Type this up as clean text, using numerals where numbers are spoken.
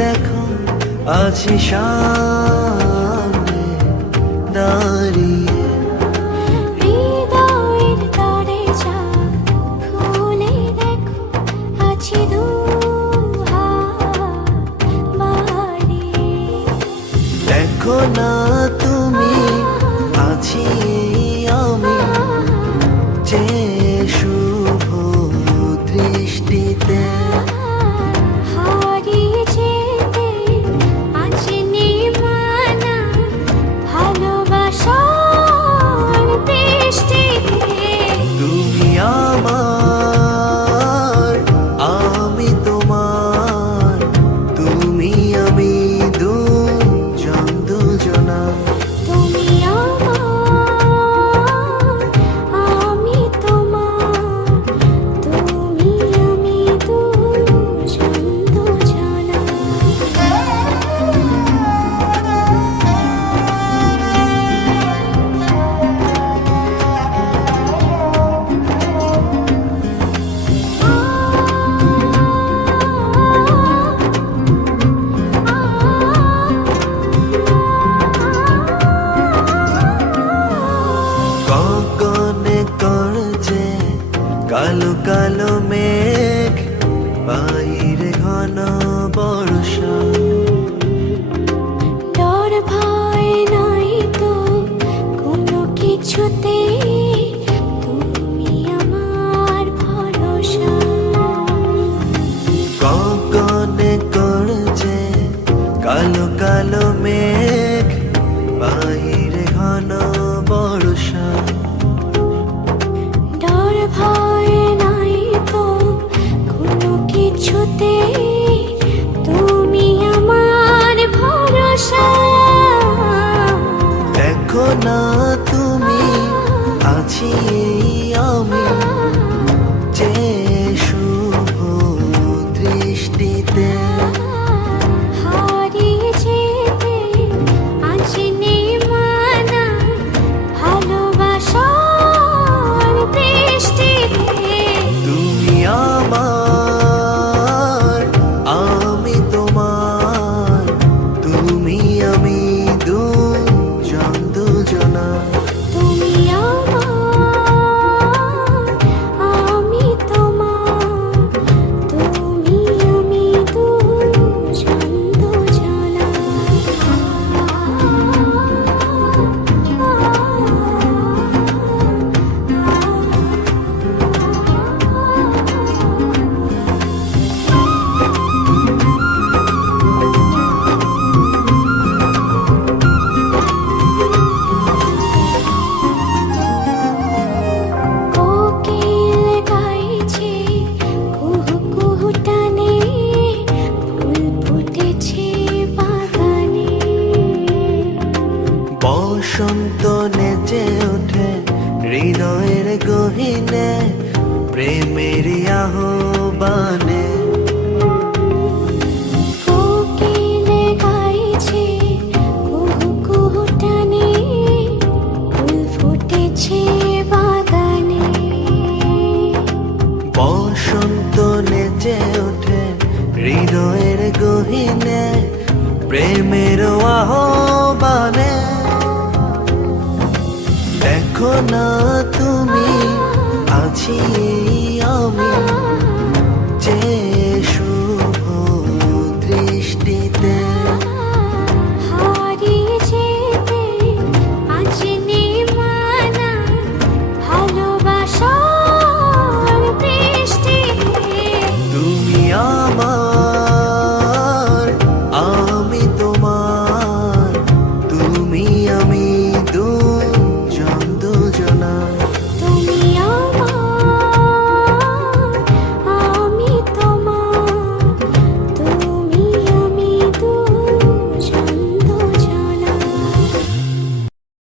দেখো আছি সামনে দাঁড়িয়ে। হৃদয়ের দরজা খুলে দেখো আছি দুহাত বাড়িয়ে। দেখো না তুমি আছি আমি যে শুভ দৃষ্টিতে। হারিয়ে যেতে আছে নিমানা ভালোবাসার বৃষ্টিতে। তুমি আমার আমি তোমার, তুমি আমি দুজন দুজনা। তুমি আমার আমি তোমার, তুমি আমি দুজন দুজনা। গগনে গর্জে কালো কালো মেঘ, বাইরে ঘন বর্ষা। ডর ভয় নাই তো কোনো কিছুতে, তুমি আমার ভরসা। গগনে গর্জে কালো কালো মেঘ, বাইরে ঘন বর্ষা। ডর ভয় নাই তো কোনো কিছুতে, তুমি আমার ভরসা। দেখো না তুমি আছি আমি যে শুভ দৃষ্টিতে। হারিয়ে যেতে আছে নিমানা ভালোবাসার বৃষ্টিতে। তুমি আমার আমি তোমার, তুমি আমি দুজন দুজনা। তুমি আমার আমি তোমার, তুমি আমি দুজন দুজনা। কোকিল গাইছে কুহু কুহু টানে, ফুল ফুটেছে বাগানে। বসন্ত নেচে ওঠে হৃদয়ের গহীনে, প্রেমের আহ্বানে। কোকিল গাইছে কুহু কুহু টানে, ফুল ফুটেছে বাগানে। বসন্ত নেচে ওঠে হৃদয়ের গহীনে, প্রেমের আহ্বানে। দেখো না তুমি আছি